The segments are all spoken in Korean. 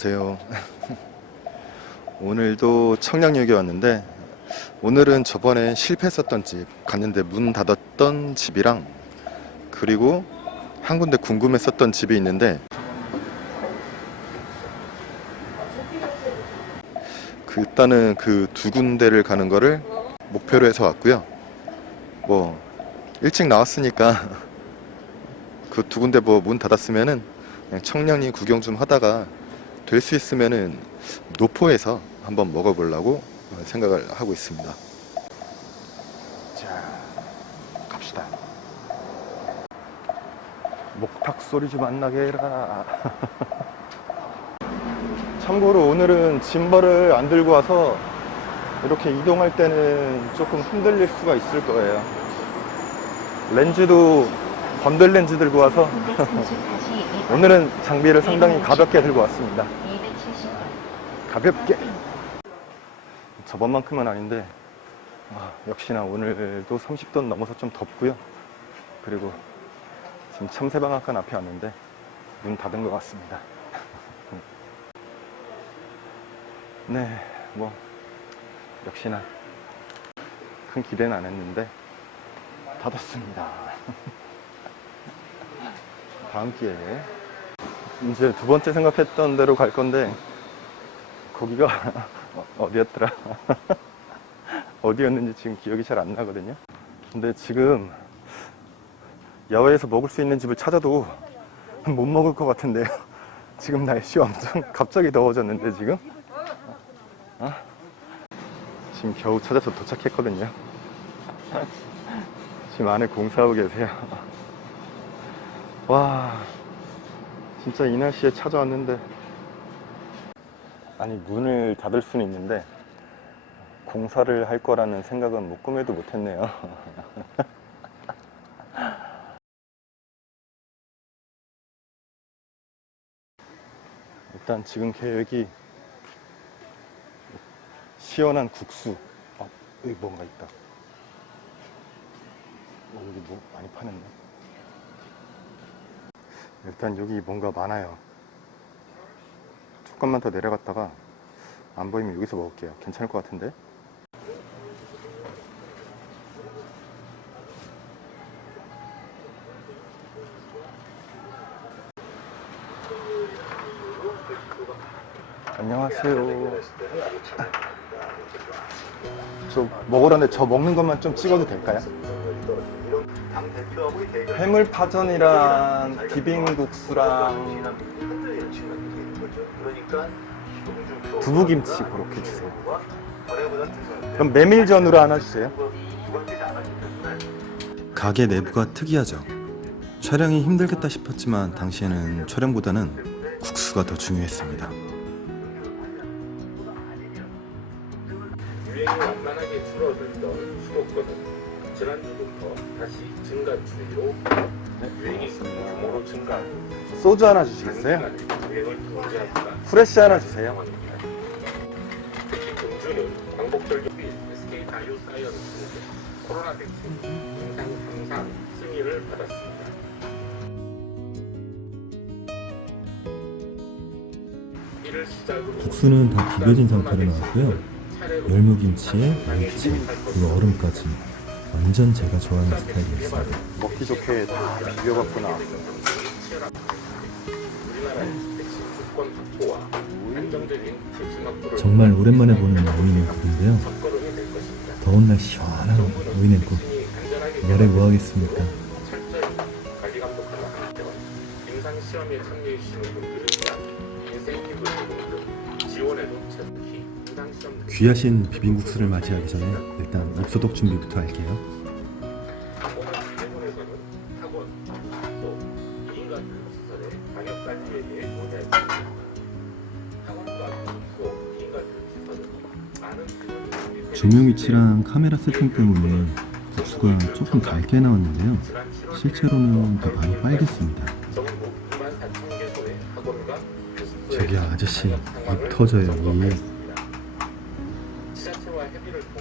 안녕하세요. 오늘도 청량역에 왔는데 오늘은 저번에 실패했었던 집 갔는데 문 닫았던 집이랑 그리고 한 군데 궁금했었던 집이 있는데 그 일단은 그 두 군데를 가는 거를 목표로 해서 왔고요. 뭐 일찍 나왔으니까 그 두 군데 뭐 문 닫았으면은 청량리 구경 좀 하다가 될 수 있으면은 노포에서 한번 먹어보려고 생각을 하고 있습니다. 자, 갑시다. 목탁 소리 좀 안 나게 해라. 참고로 오늘은 짐벌을 안 들고 와서 이렇게 이동할 때는 조금 흔들릴 수가 있을 거예요. 렌즈도 번들 렌즈 들고 와서 오늘은 장비를 상당히 가볍게 들고 왔습니다. 가볍게. 저번만큼은 아닌데 아, 역시나 오늘도 30도 넘어서 좀 덥고요. 그리고 지금 참새방앗간 앞에 왔는데 문 닫은 것 같습니다. 네, 뭐 역시나 큰 기대는 안 했는데 닫았습니다. 다음 기회에 이제 두 번째 생각했던 대로 갈 건데 거기가 어- 어디였더라? 어디였는지 지금 기억이 잘 안 나거든요. 근데 지금 야외에서 먹을 수 있는 집을 찾아도 못 먹을 것 같은데요. 지금 날씨 엄청 갑자기 더워졌는데 지금 어? 지금 겨우 찾아서 도착했거든요. 지금 안에 공사하고 계세요. 와, 진짜 이 날씨에 찾아왔는데. 아니, 문을 닫을 수는 있는데, 공사를 할 거라는 생각은 못 꿈에도 못 했네요. 일단 지금 계획이 시원한 국수. 아, 여기 뭔가 있다. 어, 여기 뭐 많이 파냈네. 일단 여기 뭔가 많아요. 조금만 더 내려갔다가 안 보이면 여기서 먹을게요. 괜찮을 것 같은데? 안녕하세요. 저 먹으라는데 저 먹는 것만 좀 찍어도 될까요? 해물파전이랑 비빔국수랑 두부김치 그렇게 주세요. 그럼 메밀전으로 하나 주세요. 가게 내부가 특이하죠. 촬영이 힘들겠다 싶었지만 당시에는 촬영보다는 국수가 더 중요했습니다. 소주 하나 주시겠어요? 유행을 통제하기가 프레쉬 하나 주세요. 상황입니다. 특히 금주는 광복절 및 SK 바이오 사이언스 코로나 백신 임상 3상 승인을 받았습니다. 이를 시작으로 국수는 다 비벼진 상태로 나왔고요. 열무김치에 멸치, 그리고 얼음까지 완전 제가 좋아하는 스타일이었습니다. 먹기 좋게 다 확보를 정말 오랜만에 보는 오이냉국인데요. 더운 날 시원한 오이냉국 열에 뭐 하겠습니까? 철저히 관리 감독하는 한편 임상 시험에 참여해 주시는 분들 귀하신 비빔국수를 맞이하기 전에 일단 입소독 준비부터 할게요. 학원은 대본에서는 학원, 또 2인가 시설의 방역 관리에 대해 논의했습니다. 학원과 또 2인가 시설은 많은 비용이 조명 위치랑 카메라 세팅 때문에 국수가 조금 밝게 나왔는데요. 실제로는 더 많이 빨갰습니다. 전국 2만 4천 개소의 학원과 교습소에 저기요 아저씨 입 터져요 입.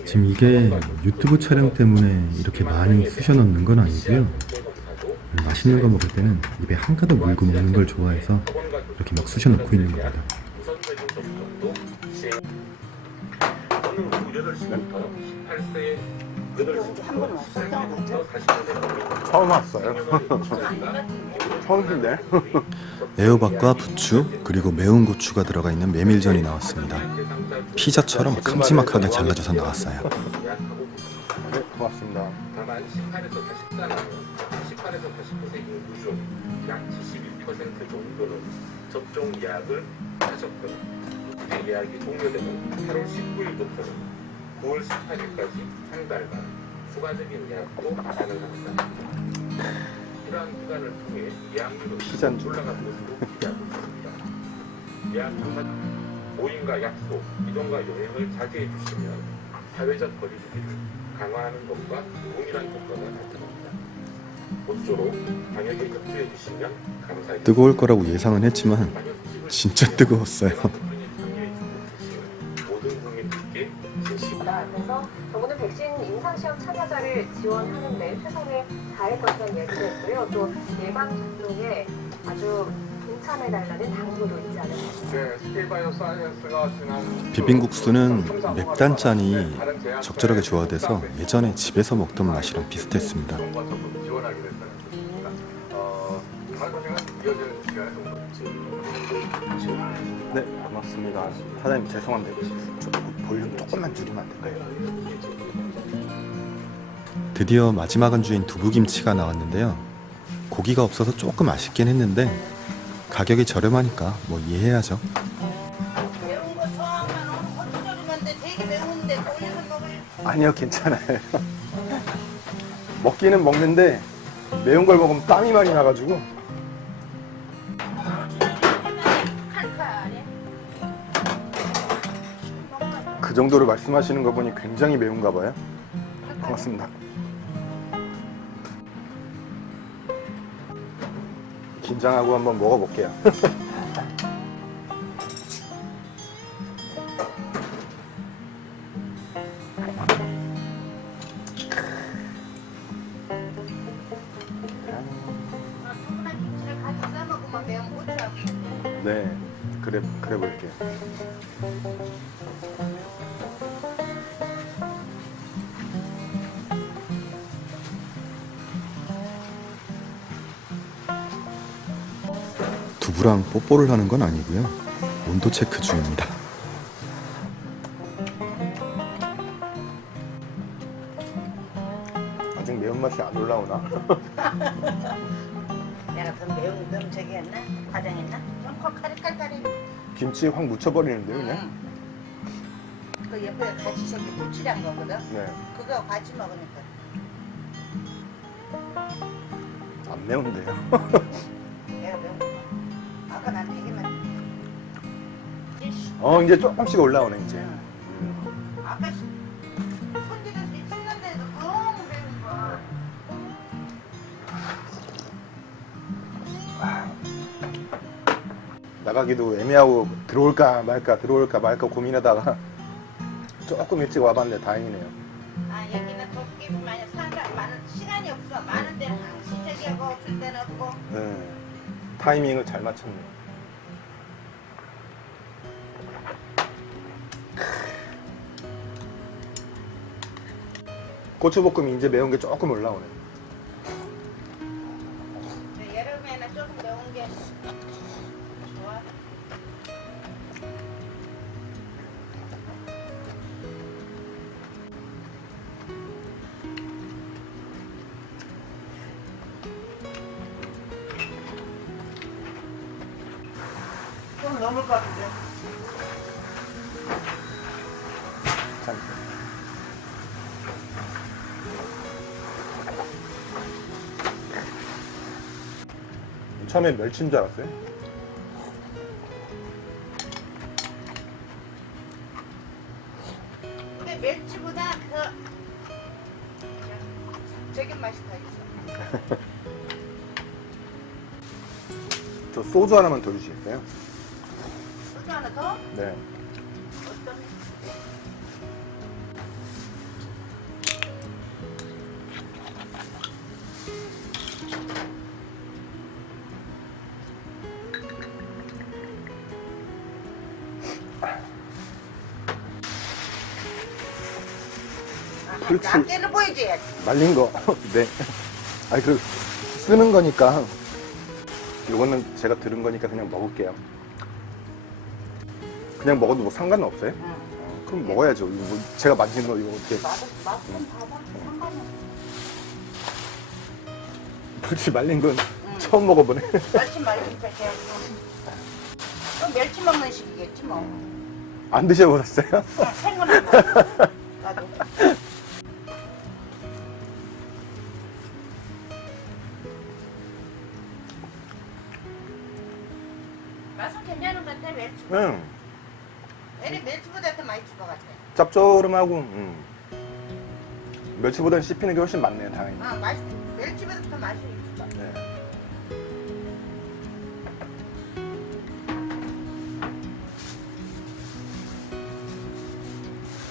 지금 이게 유튜브 촬영 때문에 이렇게 많이 쑤셔 넣는 건 아니고요. 맛있는 거 먹을 때는 입에 한 가득 물고 먹는 걸 좋아해서 이렇게 막 쑤셔 넣고 있는 겁니다. 우선 접종 정도 시행. 오늘 오후 8시부터 18세 8시부터 한 번은 왔었던 것 같아. 40대 처음 왔어요. 처음인데. 애호박과 부추 그리고 매운 고추가 들어가 있는 메밀전이 나왔습니다. 피자처럼 큼지막하게 잘라져서 나왔어요. 네, 고맙습니다. 다만 18에서 44나는 18에서 49세 인구 중약72% 정도는 접종 예약을 하셨거나 예약이 종료되는 8월 19일부터는 9월 18일까지 한 달간 추가적인 예약도 가능합니다. 이러한 기간을 통해 예약률은. 올라가는 것으로 기대하고 있습니다. 예약 전만 모임과 약속, 이동과 여행을 자제해 주시면 사회적 거리두기를 강화하는 것과 동일한 효과가 나타납니다. 모쪼록 방역에 협조해 주시면 감사하겠습니다. 뜨거울 거라고 예상은 했지만 진짜 뜨거웠어요. 모든 국민들께 진심 그래서 정부는 백신 임상 시험 참여자를 지원하는 데 최선을 다할 것이라는 얘기도 했고요. 또 예방 접종에 아주 동참해달라는 당부도 있지 않았습니다. 네, 비빔국수는 맵단짠이 적절하게 조화돼서 예전에 집에서 먹던 맛이랑 비슷했습니다. 어, 네, 고맙습니다. 사장님 죄송한데 저 볼륨 조금만 줄이면 안 될까요? 드디어 마지막 안주인 두부김치가 나왔는데요. 고기가 없어서 조금 아쉽긴 했는데 가격이 저렴하니까 뭐 이해해야죠. 아니요, 괜찮아요. 먹기는 먹는데 매운 걸 먹으면 땀이 많이 나가지고. 그 정도로 말씀하시는 거 보니 굉장히 매운가 봐요. 고맙습니다. 긴장하고 한번 먹어볼게요. 두부랑 뽀뽀를 하는 건 아니고요. 온도 체크 중입니다. 아직 매운 맛이 안 올라오나? 내가 더 매운 좀 저기 했나? 과장했나? 좀 칼칼칼칼해. 김치에 확 묻혀버리는데요, 그냥. 응. 그 옆에 같이 저기 고추장 거거든. 네, 그거 같이 먹으니까. 안 매운데요. 어, 이제 조금씩 올라오네 이제. 응. 아까 시- 손질해서 씻는데도 너무 매운 거. 나가기도 애매하고 들어올까 말까 들어올까 말까 고민하다가 조금 일찍 와봤는데 다행이네요. 아 여기는 도깨비만이 사람 많은 시간이 없어. 많은 데는 저기 하고 없을 때는 없고. 네, 타이밍을 잘 맞췄네요. 고추볶음이 이제 매운 게 조금 올라오네. 근데 여름에는 조금 매운 게 좋아. 좀 넘을 것 같은데. 처음에 멸치인 줄 알았어요. 근데 멸치보다 그 저기 맛이 더 있어. 저 소주 하나만 더 주시겠어요? 소주 하나 더? 네. 그렇지. 작게는 보이지? 말린 거. 네. 아니 그 쓰는 거니까. 이거는 제가 들은 거니까 그냥 먹을게요. 그냥 먹어도 뭐 상관은 없어요? 응. 어, 그럼 먹어야죠. 이거 뭐 제가 만진 거 이거 어떻게? 맛은 맛은 봐봐. 상관없어. 그렇지 말린 건 처음 먹어보네. 멸치 말리니까 그냥 또 멸치 먹는 식이겠지 뭐. 안 드셔보셨어요? 그냥 안 먹어. 나도. 맛은 괜찮은 것 같아 멸치. 응. 애리 멸치보다 더 맛있을 것 같아. 짭조름하고 음. 멸치보다는 씹히는 게 훨씬 많네요, 당연히. 아 맛있. 멸치보다 더 맛이 있을 것 같아. 네.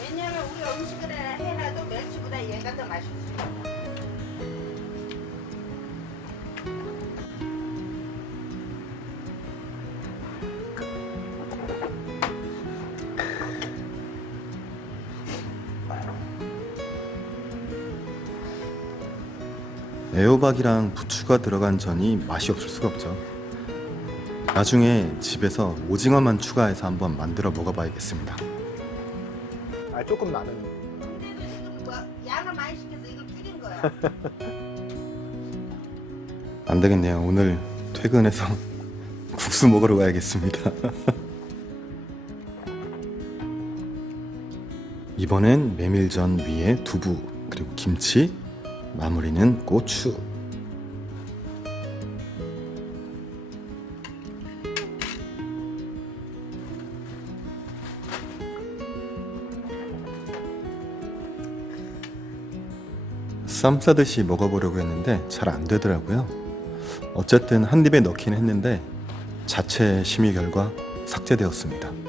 왜냐면 우리 음식을 해놔도 멸치보다 얘가 더 맛있을 애호박이랑 부추가 들어간 전이 맛이 없을 수가 없죠. 나중에 집에서 오징어만 추가해서 한번 만들어 먹어봐야겠습니다. 아 조금 나는. 뭐 양을 많이 시켜서 이걸 줄인 거야. 안 되겠네요. 오늘 퇴근해서 국수 먹으러 가야겠습니다. 이번엔 메밀전 위에 두부 그리고 김치 마무리는 고추. 쌈 싸듯이 먹어보려고 했는데 잘 안 되더라고요. 어쨌든 한 입에 넣긴 했는데 자체 심의 결과 삭제되었습니다.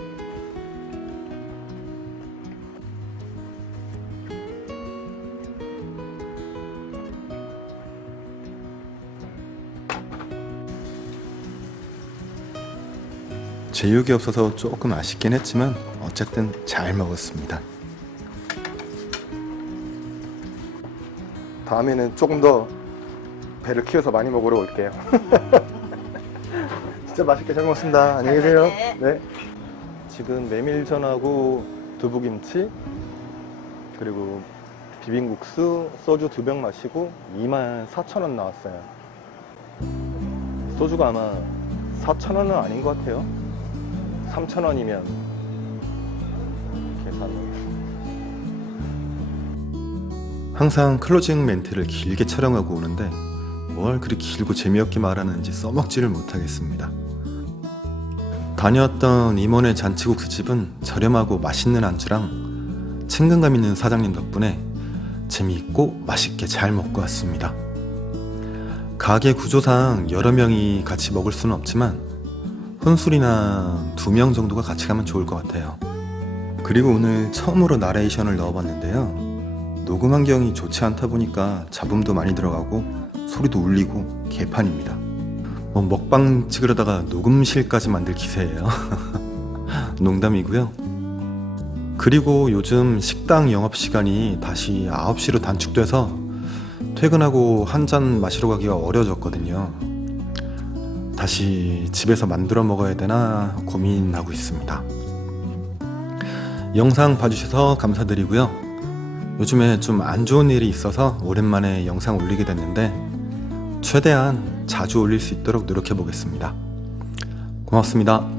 제육이 없어서 조금 아쉽긴 했지만 어쨌든 잘 먹었습니다. 다음에는 조금 더 배를 키워서 많이 먹으러 올게요. 진짜 맛있게 잘 먹었습니다. 안녕히 계세요. 잘 네. 지금 메밀전하고 두부김치 그리고 비빔국수 소주 두 병 마시고 24,000원 나왔어요. 소주가 아마 4,000원은 아닌 것 같아요. 3,000원이면 계산. 항상 클로징 멘트를 길게 촬영하고 오는데 뭘 그리 길고 재미없게 말하는지 써먹지를 못하겠습니다. 다녀왔던 임원의 잔치국수 집은 저렴하고 맛있는 안주랑 친근감 있는 사장님 덕분에 재미있고 맛있게 잘 먹고 왔습니다. 가게 구조상 여러 명이 같이 먹을 수는 없지만 혼술이나 두 명 정도가 같이 가면 좋을 것 같아요. 그리고 오늘 처음으로 나레이션을 넣어봤는데요. 녹음 환경이 좋지 않다 보니까 잡음도 많이 들어가고 소리도 울리고 개판입니다. 뭐 먹방 찍으려다가 녹음실까지 만들 기세예요. 농담이고요. 그리고 요즘 식당 영업 시간이 다시 9시로 단축돼서 퇴근하고 한 잔 마시러 가기가 어려워졌거든요. 다시 집에서 만들어 먹어야 되나 고민하고 있습니다. 영상 봐주셔서 감사드리고요. 요즘에 좀 안 좋은 일이 있어서 오랜만에 영상 올리게 됐는데 최대한 자주 올릴 수 있도록 노력해 보겠습니다. 고맙습니다.